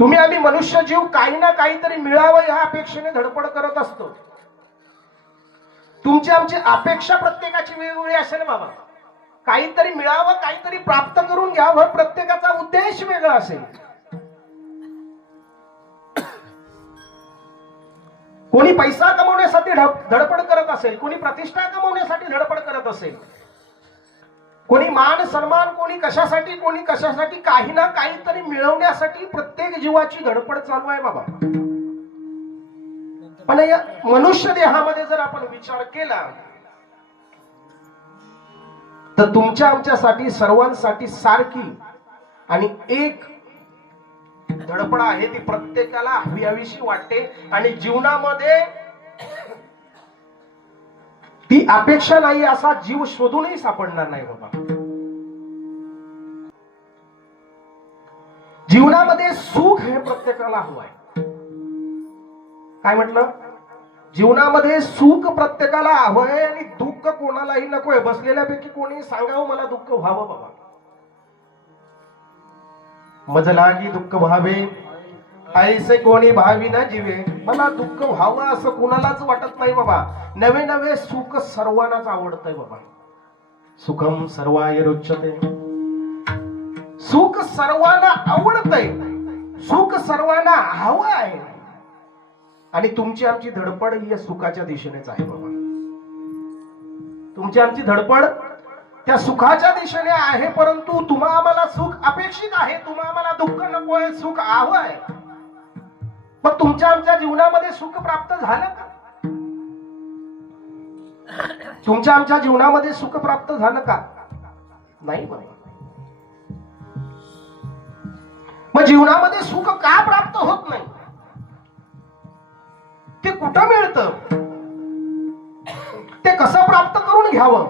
तुम्ही आम्ही मनुष्य जीव काही ना काहीतरी मिळावं ह्या अपेक्षेने धडपड करत असतो. तुमची आमची अपेक्षा प्रत्येकाची वेगवेगळी असेल बाबा. काहीतरी मिळावं, काहीतरी प्राप्त करून घ्यावं, प्रत्येकाचा उद्देश वेगळा असेल. कोणी पैसा कमवण्यासाठी धडपड करत असेल, कोणी प्रतिष्ठा कमवण्यासाठी धडपड करत असेल, कोणी मान सन्मान, कोणी कशासाठी काही ना काहीतरी मिळवण्यासाठी प्रत्येक जीवाची धडपड चालू आहे बाबा. पण या मनुष्य देहामध्ये जर आपण विचार केला तर तुमच्या आमच्यासाठी सर्वांसाठी सारखी आणि एक धडपड आहे. ती प्रत्येकाला हवीहवीशी वाटते आणि जीवनामध्ये ती अपेक्षा नाही असा जीव शोधूनही सापडणार नाही बाबा. जीवनामध्ये सुख हे प्रत्येकाला हवं आहे. काय म्हटलं? जीवनामध्ये सुख प्रत्येकाला हवं आहे आणि दुःख कोणालाही नकोय. बसलेल्यापैकी कोणी सांगावं मला दुःख व्हावं बाबा. मज लागी दुःख व्हावे ऐसे कोणी भावी ना जीवे. मला दुःख व्हावं असं कुणालाच वाटत नाही बाबा. नवे नवे सुख सर्वांनाच आवडतंय बाबा. सुखम सर्वाय रुच्यते. सुख सर्वांना आवडतंय, सुख सर्वांना हवं आहे आणि तुमची आमची धडपड ही या सुखाच्या दिशेनेच आहे बाबा. तुमची आमची धडपड त्या सुखाच्या दिशेने आहे. परंतु तुम्हा आम्हाला सुख अपेक्षित आहे, तुम्हा आम्हाला दुःख नकोय, सुख हवं आहे. मग तुमच्या आमच्या जीवनामध्ये सुख प्राप्त झालं का? तुमच्या आमच्या जीवनामध्ये सुख प्राप्त झालं का? नाही बाबा. मग जीवनामध्ये सुख का प्राप्त होत नाही? ते कुठं मिळतं? ते कसं प्राप्त करून घ्यावं?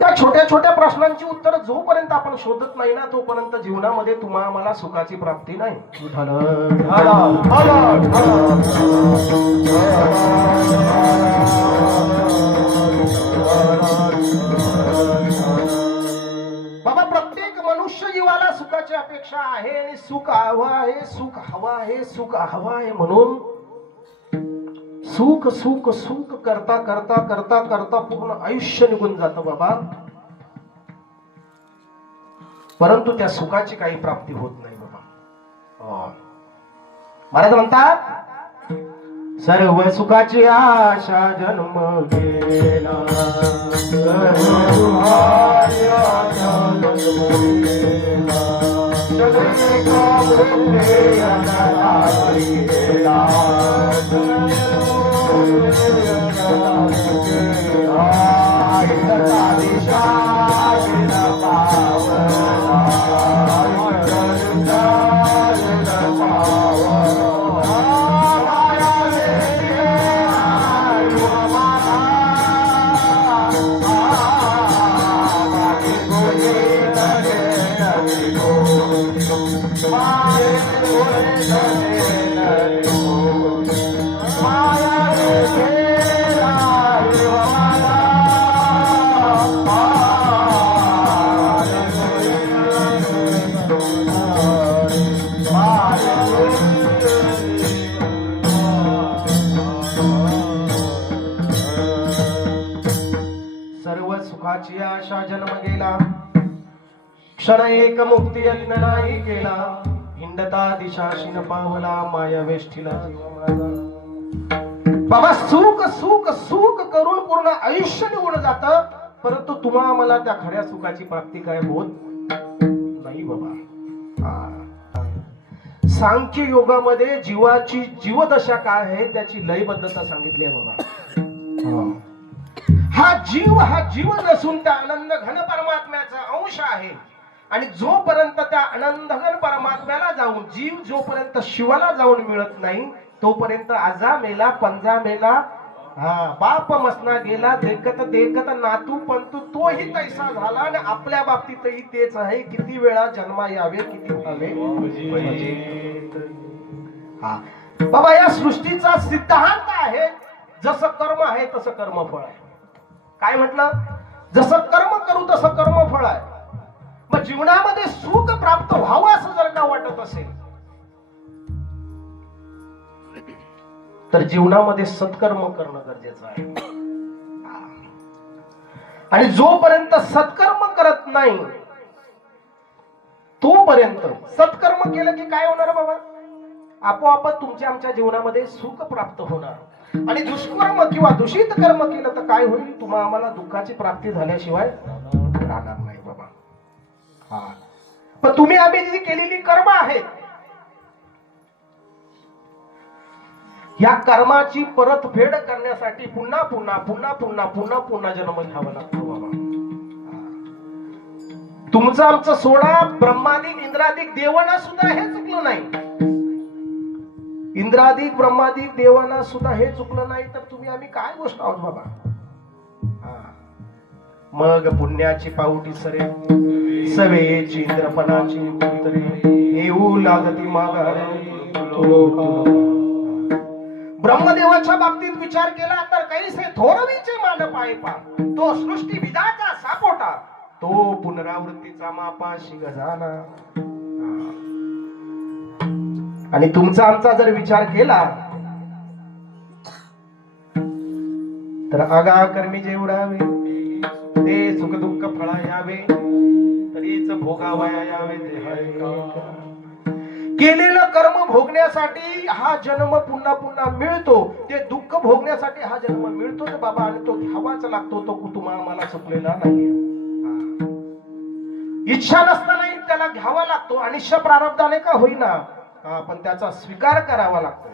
त्या छोट्या छोट्या प्रश्नांची उत्तर जोपर्यंत आपण शोधत नाही ना तोपर्यंत जीवनामध्ये तुम्हा आम्हाला सुखाची प्राप्ती नाही. बाबा प्रत्येक मनुष्य जीवाला सुखाची अपेक्षा आहे आणि सुख हवं आहे, सुख हवं आहे, सुख हवं आहे म्हणून सुख सुख सुख करता करता करता करता पूर्ण आयुष्य निघून जातं बाबा. परंतु त्या सुखाची काही प्राप्ती होत नाही बाबा. महाराज म्हणतात सर्व सुखाची आशा जन्म गेला, आशा जन्म गेला, क्षण एक मुक्ती यत्न नाही केला, हिंडता दिशाशी न पावला माया वेष्टीला बाबा. सुख सुख सुख करून पूर्ण आयुष्य निघून जात, परंतु तुम्हा मला त्या खऱ्या सुखाची प्राप्ती काय होत नाही बाबा. सांख्य योगामध्ये जीवाची जीवदशा काय आहे त्याची लयबद्धता सांगितली आहे बाबा. हा जीव नसून त्या आनंद घन परमात्म्याचा अंश आहे आणि जोपर्यंत त्या आनंद घन परमात्म्याला जाऊन जीव जोपर्यंत शिवाला जाऊन मिळत नाही तोपर्यंत आजा मेला पंजा मेला, बाप मसना गेला, देखत देखत नातू पंतू तोही तैसा झाला आणि आपल्या बाबतीतही तेच आहे. किती वेळा जन्मा यावे किती व्हावे. बाबा या सृष्टीचा सिद्धांत आहे जसं कर्म आहे तसं कर्मफळ आहे. काय म्हटलं? जसं कर्म करू तसं कर्मफळ आहे. मग मग जीवनामध्ये सुख प्राप्त व्हावं असं जर का वाटत असेल तर जीवनामध्ये सत्कर्म करणं गरजेचं आहे. आणि जोपर्यंत सत्कर्म करत नाही तोपर्यंत, सत्कर्म केलं की काय होणार बाबा, आपोआपच तुमच्या आमच्या जीवनामध्ये सुख प्राप्त होणार. आणि दुष्कर्म किंवा दूषित कर्म केलं तर काय होईल, तुम्हा आम्हाला दुःखाची प्राप्ती झाल्याशिवाय राहणार नाही बाबा. हा, पण तुम्ही आम्ही जी केलेली कर्म आहेत या कर्माची परतफेड करण्यासाठी पुन्हा पुन्हा पुन्हा पुन्हा पुन्हा पुन्हा जन्म घ्यावा लागतो बाबा. तुमचं आमचं सोडा, ब्रह्मादिक इंद्रादिक देवांना सुद्धा हे चुकलं नाही. इंद्रादिक ब्रह्मादिक देवांना सुद्धा हे चुकलं नाही तर तुम्ही आम्ही काय गोष्ट आहोत बाबा. मग पुण्याची पाऊटी सरे सवेची इंद्रपणाची उतरे येऊ लागती माघारे. ब्रह्मदेवाच्या बाबतीत विचार केला तर कैसे थोरवीचे मान पाय पा, तो सृष्टी विधाचा सापोटा, तो पुनरावृत्तीचा मापाशी गजाना. आणि तुमचा आमचा जर विचार केला तर आगा कर्मी जे उडावे ते सुख दुःख फळा यावे, तरीच भोगावया यावे ते. केलेलं कर्म भोगण्यासाठी हा जन्म पुन्हा पुन्हा मिळतो, ते दुःख भोगण्यासाठी हा जन्म मिळतोच बाबा. आणि तो घ्यावाच लागतो, तो कुटुंबा आम्हाला चुकलेला नाही. इच्छा नसतानाही त्याला घ्यावा लागतो, अनिष्ट प्रारब्धाने का होईना पण त्याचा स्वीकार करावा लागतो.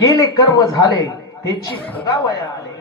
केले कर्म झाले त्याची भोगावया आले.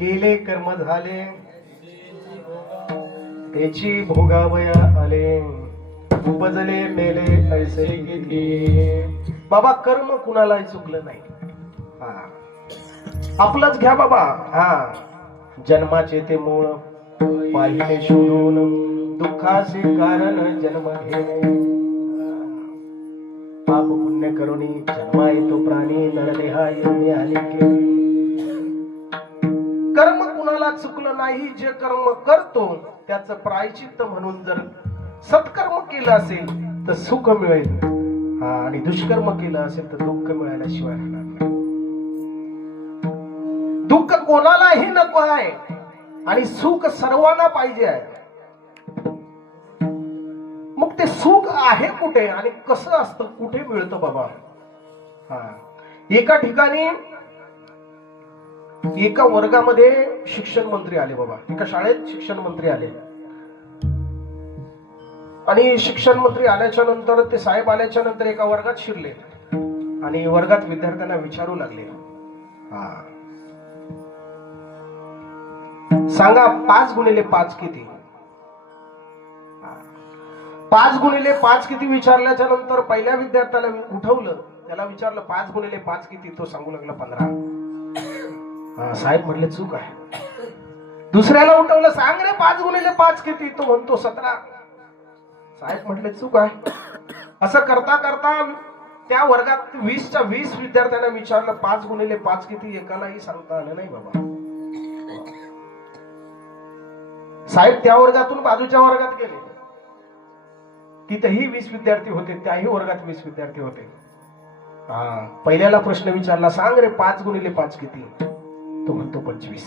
केले कर्म झाले त्याची भोगावया आले, उपजले मेले ऐसे किती. बाबा कर्म कुणालाही चुकलं नाही. आपलंच घ्या बाबा. जन्माचे ते मूळ पाहिले शोधून, दुःखाचे कारण जन्म घेणे. पाप पुण्य करुणी जन्मा येतो प्राणी, नरदेहा येऊन आली केली. कर्म कुणाला चुकलं नाही. जे कर्म करतो त्याचं प्रायचित्त म्हणून जर सत्कर्म केलं असेल तर सुख मिळेल, आणि दुष्कर्म केलं असेल तर दुःख मिळाल्याशिवाय राहणार नाही. दुःख कोणालाही नको आहे आणि सुख सर्वांना पाहिजे आहे. मग ते सुख आहे कुठे आणि कसं असतं, कुठे मिळतं बाबा? एका ठिकाणी एका वर्गामध्ये शिक्षण मंत्री आले बाबा. एका शाळेत शिक्षण मंत्री आले आणि शिक्षण मंत्री आल्याच्या नंतर ते साहेब आल्याच्या नंतर एका वर्गात शिरले आणि वर्गात विद्यार्थ्यांना विचारू लागले, सांगा 5 गुणिले 5 किती? 5 गुणिले 5 किती विचारल्याच्या नंतर पहिल्या विद्यार्थ्याला उठवलं, त्याला विचारलं 5 गुणिले 5 किती? तो सांगू लागला 15. साहेब म्हटले चूक आहे. दुसऱ्याला उठवलं, सांग रे 5 गुणिले 5 किती? तो म्हणतो 17. साहेब म्हटले चूक आहे. असं करता करता त्या वर्गात 20च्या 20 विद्यार्थ्यांना विचारलं 5 गुणिले 5 किती? एकालाही सांगता आलं नाही बाबा. साहेब त्या वर्गातून बाजूच्या वर्गात गेले, तिथेही 20 विद्यार्थी होते, त्याही वर्गात 20 विद्यार्थी होते. पहिल्याला प्रश्न विचारला, सांग रे 5 गुणिले 5 किती? तो म्हणतो 25.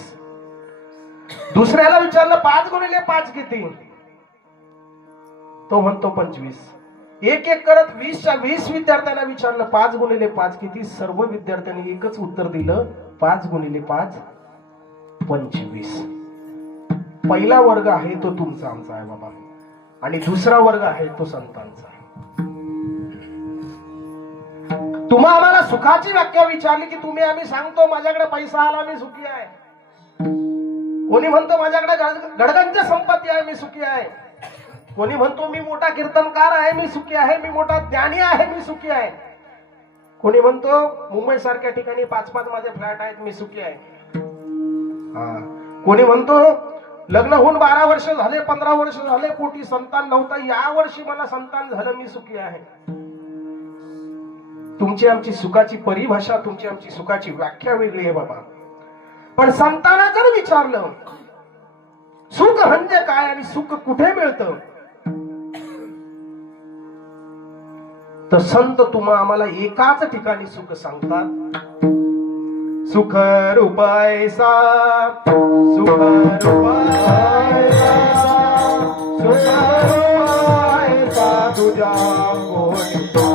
दुसऱ्याला विचारलं 5 गुणिले 5 किती? तो म्हणतो 25. एक एक करत 20च्या 20 विद्यार्थ्यांना विचारलं 5 गुणिले 5 किती? सर्व विद्यार्थ्यांनी एकच उत्तर दिलं, 5 गुणिले 5 25. पहिला वर्ग आहे तो तुमचा आमचा आहे बाबा, आणि दुसरा वर्ग आहे तो संतांचा. तुम्हा आम्हाला सुखाची व्याख्या विचारली की तुम्ही आम्ही सांगतो माझ्याकडे पैसा आला मी सुखी आहे. कोणी म्हणतो माझ्याकडे गडगंज संपत्ती आहे मी सुखी आहे. कोणी म्हणतो मी मोठा कीर्तनकार आहे मी सुखी आहे, मी मोठा ज्ञानी आहे मी सुखी आहे. कोणी म्हणतो मुंबई सारख्या ठिकाणी 5-5 माझे फ्लॅट आहेत मी सुखी आहे. कोणी म्हणतो लग्न होऊन 12 वर्ष झाले 15 वर्ष झाले पोटी संतान नव्हतं, या वर्षी मला संतान झालं मी सुखी आहे. तुमची आमची सुखाची परिभाषा, तुमची आमची सुखाची व्याख्या वेगळी आहे बाबा. पण संतांना जर विचारलं सुख म्हणजे काय आणि सुख कुठे मिळतं, तर संत तुम्हा आम्हाला एकाच ठिकाणी सुख सांगतात. सुख रूपायसा, सुख रूपायसा, सुख रूपायसा तुझ्या कोणीचा.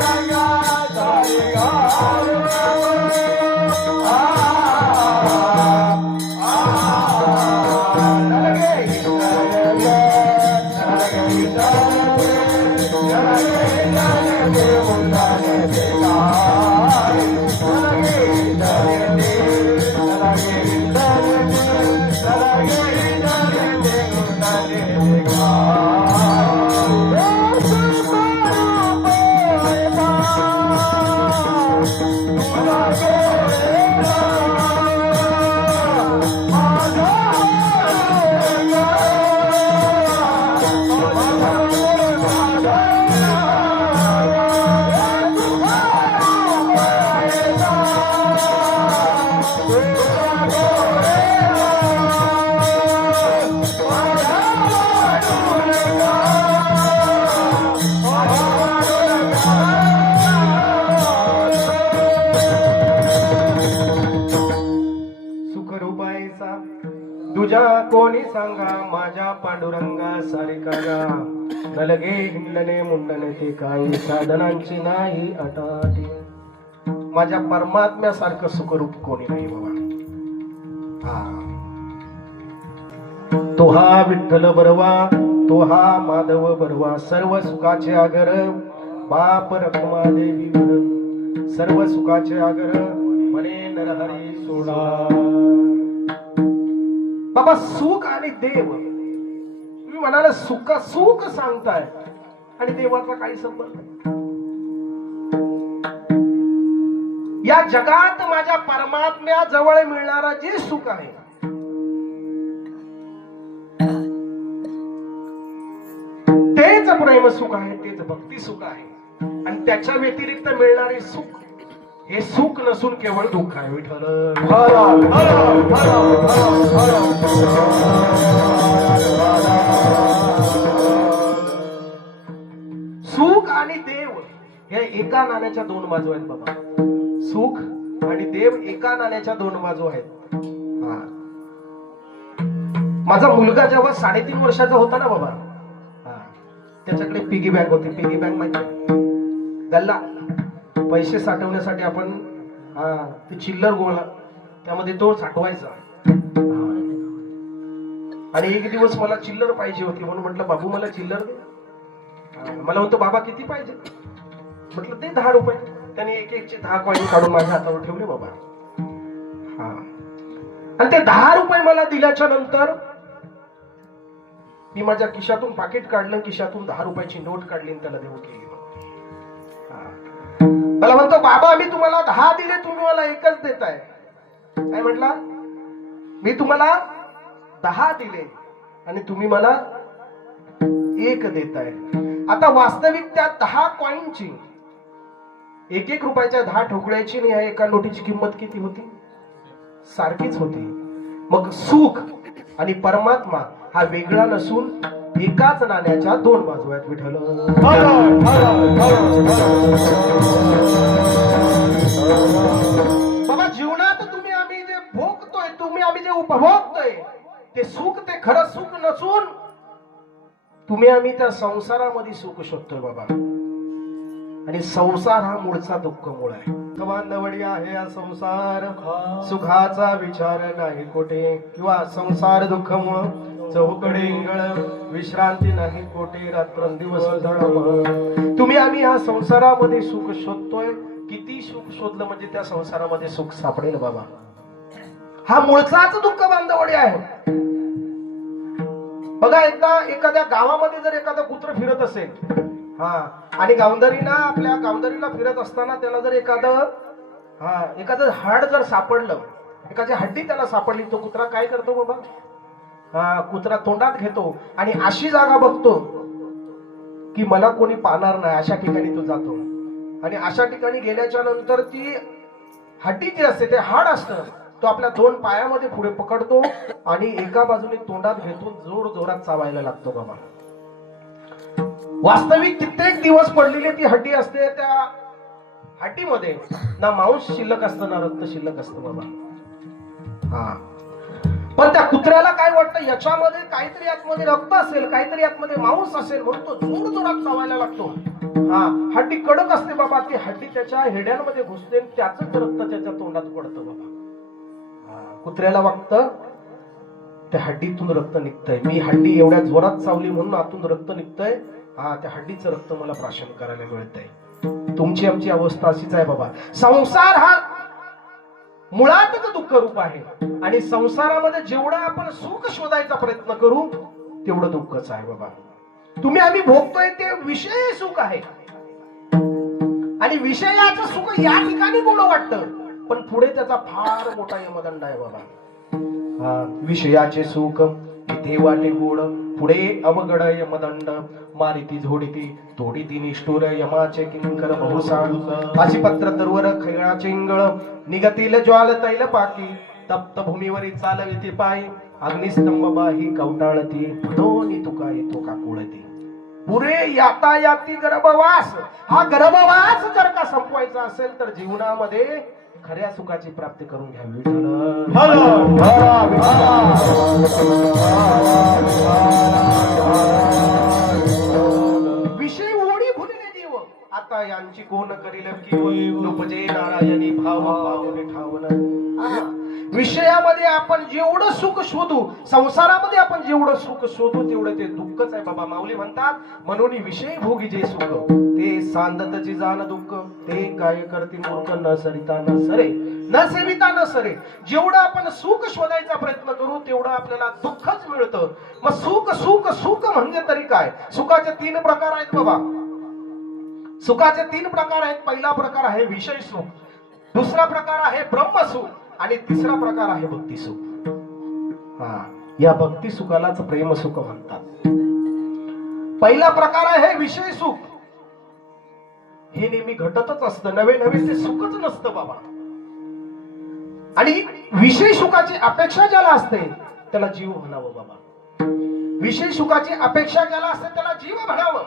Ranga सुखरूपायचा तुझ्या कोणी सांगा माझ्या पांडुरंगा सारिकागा नलगे हिंडणे मुंडणे ते काही साधनांची नाही अटाटी माझ्या परमात्म्यासारखं सुखरूप कोणी नाही बाबा तो हा विठ्ठल बरवा तो हा माधव बरवा सर्व सुखाचे आगर बाप रखमा देवी वर सर्व सुखाचे आगर म्हणे नरहरी सोडा बाबा सुख आणि देव तुम्ही म्हणाला सुख सांगताय आणि देवाचा काही संबंध या जगात माझ्या परमात्म्या जवळ मिळणारा जे सुख आहे तेच प्रेम सुख आहे तेच भक्ती सुख आहे आणि त्याच्या व्यतिरिक्त मिळणारे सुख हे सुख नसून केवळ दुःख आहे विठ्ठल सुख आणि देव हे एका नाण्याच्या दोन बाजू आहेत बाबा सुख आणि देव एका नाण्याच्या दोन बाजू आहेत माझा मुलगा जेव्हा 3.5 वर्षाचा होता ना बाबा त्याच्याकडे पिगी बँक होती पिगी बँक माहिती गल्ला पैसे साठवण्यासाठी आपण ते चिल्लर गोळा त्यामध्ये तो साठवायचा आणि एक दिवस मला चिल्लर पाहिजे होती म्हणून म्हटलं बाबू मला चिल्लर दे मला म्हणतो बाबा किती पाहिजे म्हटलं ते 10 रुपये त्याने एक 10 कॉईन काढून माझ्या हातावर ठेवले बाबा आणि ते 10 रुपये मला दिल्याच्या नंतर मी माझ्या खिशातून पाकिट काढलं खिशातून 10 रुपयाची नोट काढली आणि त्याला देऊ केली मला म्हणतो बाबा मी तुम्हाला 10 दिले तुम्ही मला एकच देताय काय म्हटला मी तुम्हाला 10 दिले आणि तुम्ही मला एक देताय आता वास्तविक त्या 10 कॉईनची 1-1 रुपयाच्या 10 ठोकळ्याची आणि या एका नोटीची किंमत किती होती सारखीच होती मग सुख आणि परमात्मा हा वेगळा नसून एकाच नाण्याच्या दोन बाजू आहेत विठ्ठल बाबा जीवनात तुम्ही आम्ही जे भोगतोय तुम्ही आम्ही जे उपभोगतोय ते सुख ते खरं सुख नसून तुम्ही आम्ही त्या संसारामध्ये सुख शोधतोय बाबा आणि संसार हा मूळचा दुःख मूळ आहे बांधवडी आहे हा संसार सुखाचा विचार नाही कोठे किंवा संसार दुःख मूळ चौकडे इंगळ विश्रांती नाही कोठे रात्रंदिवस धडपड तुम्ही आम्ही ह्या संसारामध्ये सुख शोधतोय किती सुख शोधलं म्हणजे त्या संसारामध्ये सुख सापडेल बाबा हा मूळचाच दुःख बांधवडी आहे बघा एकदा एखाद्या गावामध्ये जर एखादं कुत्र फिरत असेल आणि आपल्या गावंदरीला फिरत असताना त्याला जर एखादं हाड जर सापडलं एखादी हड्डी त्याला सापडली तो कुत्रा काय करतो बाबा कुत्रा तोंडात घेतो आणि अशी जागा बघतो की मला कोणी पाहणार नाही अशा ठिकाणी तो जातो आणि अशा ठिकाणी गेल्याच्या नंतर ती हड्डी जी असते ते हाड असतं तो आपल्या 2 पायामध्ये पुढे पकडतो आणि एका बाजूने तोंडात घेतो जोर जोरात चावायला लागतो बाबा वास्तविक कित्येक दिवस पडलेली ती हड्डी असते त्या हड्डीमध्ये ना मांस शिल्लक असतं ना रक्त शिल्लक असतं बाबा पण त्या कुत्र्याला काय वाटतं याच्यामध्ये काहीतरी आतमध्ये रक्त असेल काहीतरी आतमध्ये मांस असेल म्हणून तो जोर जोरात चावायला लागतो हड्डी कडक असते बाबा ती हड्डी त्याच्या हिरड्यांमध्ये घुसते त्याच रक्त त्याच्या तोंडात पडतं बाबा कुत्र्याला वाटतं त्या हड्डीतून रक्त निघतंय मी हड्डी एवढ्या जोरात चावली म्हणून आतून रक्त निघतंय हा त्या हड्डीचं रक्त मला प्राशन करायला मिळतंय. तुमची आमची अवस्था अशीच आहे बाबा. संसार हा मुळातच दुःख रूप आहे आणि संसारामध्ये जेवढं आपण सुख शोधायचा प्रयत्न करू तेवढं दुःखच आहे बाबा. तुम्ही आम्ही भोगतोय ते विषय सुख आहे आणि विषयाचं सुख या ठिकाणी गोड वाटतं, पण पुढे त्याचा फार मोठा यमदंड आहे बाबा. हा, विषयाचे सुख इथे वाटे गोड, पुढे अवघड यमदंड. मारिती झोडिती तोडिती निष्ठुर, यमाचे किंकर बहुसाळ. अशी पत्र तरुवर खैळाचे इंगळ, निगतील ज्वाल तैल पाकी. तप्त भूमीवरी चालविती पायी, अग्निस्तंभ बाही कवटाळती. दोन्ही तुका येतो का कुळती. पुरे यातायाती गर्भवास. हा गर्भवास जर का संपवायचा असेल तर जीवनामध्ये खऱ्या सुखाची प्राप्ती करून घ्यावी. विषय ओढी भुलले जीव, आता यांची कोण करील कीव. नुपजे नारायणी भाव पावले ठावन. विषयामध्ये आपण जेवढं सुख शोधू, संसारामध्ये आपण जेवढं सुख शोधू तेवढं ते दुःखच आहे बाबा. माऊली म्हणतात, म्हणून विषय भोगी जे सुख ते सांदतची जाण दुःख. ते काय करते मूर्ख, न सरिता न सरे, न सेविता न सरे. जेवढं आपण सुख शोधायचा प्रयत्न करू तेवढं आपल्याला दुःखच मिळतं. मग सुख सुख सुख म्हणजे तरी काय. सुखाचे 3 प्रकार आहेत बाबा. सुखाचे 3 प्रकार आहेत. पहिला प्रकार आहे विषय सुख, दुसरा प्रकार आहे ब्रह्मसुख आणि तिसरा प्रकार आहे भक्ती सुख. हा, या भक्ती सुखालाच प्रेम सुख म्हणतात. पहिला प्रकार आहे विषय सुख. हे नेहमी घटतच असतं, नवे नवे ते सुखच नसतं बाबा. आणि विषय सुखाची अपेक्षा ज्याला असते त्याला जीव म्हणावं बाबा. विषय सुखाची अपेक्षा ज्याला असते त्याला जीव म्हणावं.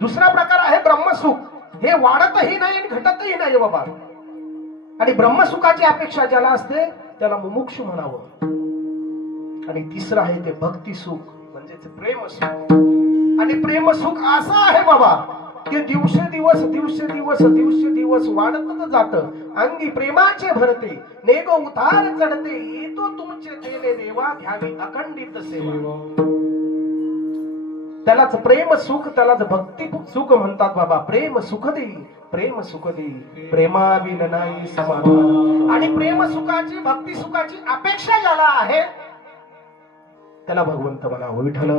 दुसरा प्रकार आहे ब्रह्मसुख. हे वाढतही नाही आणि घटतही नाही बाबा. आणि ब्रह्मसुखाची अपेक्षा ज्याला असते त्याला मुमुक्षु म्हणावं. आणि तिसरं आहे ते भक्ती सुख म्हणजे प्रेम सुख. आणि प्रेम सुख असं आहे बाबा ते दिवसेदिवस दिवसेदिवस वाढतच जात. अंगी प्रेमाचे भरते, नेग उतार चढते. येतो तुमचे देणे देवा, घ्यावी अखंडित सेवा. त्यालाच प्रेम सुख, त्यालाच भक्ती सुख म्हणतात बाबा. प्रेम सुख देई, प्रेम सुख देई, प्रेमाविन नाही समाधान. आणि प्रेम सुखाची भक्ती सुखाची अपेक्षा ज्याला आहे त्याला भगवंत म्हणावं. विठ्ठल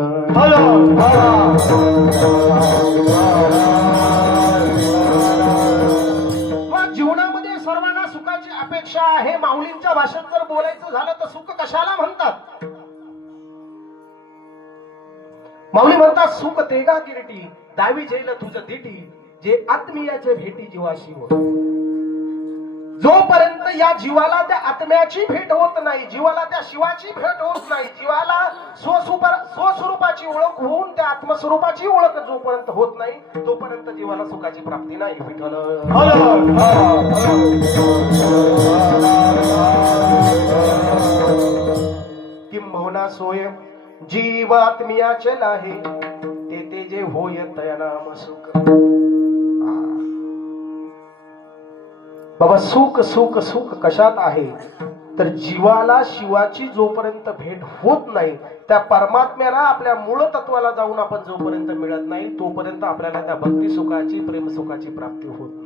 जीवनामध्ये सर्वांना सुखाची अपेक्षा आहे. माऊलींच्या भाषेत जर बोलायचं झालं तर सुख कशाला म्हणतात. माऊली म्हणतात, सुख तेगा किरटी दावी जेल तुझं दिटी, जे आत्मीयाचे भेटी जीवाशी होत. जोपर्यंत या जीवाला त्या आत्म्याची भेट होत नाही, जीवाला त्या शिवाची भेट होत नाही, जीवाला स्वस्वरूपाची ओळख होऊन त्या आत्मस्वरूपाची ओळख जोपर्यंत होत नाही तोपर्यंत जीवाला सुखाची प्राप्ती नाही. विठ्ठल किंबहुना सोय जीवात्मियाचे लाहे, ते जे होय तया नाम सुख. बाबा सुख सुख सुख कशात आहे तर जीवाला शिवाची जोपर्यंत भेट होत नाही, त्या परमात्म्याला आपल्या मूळ तत्वाला जाऊन आपण जोपर्यंत मिळत नाही तोपर्यंत आपल्याला त्या भक्ती सुखाची प्रेम सुखाची प्राप्ती होत नाही.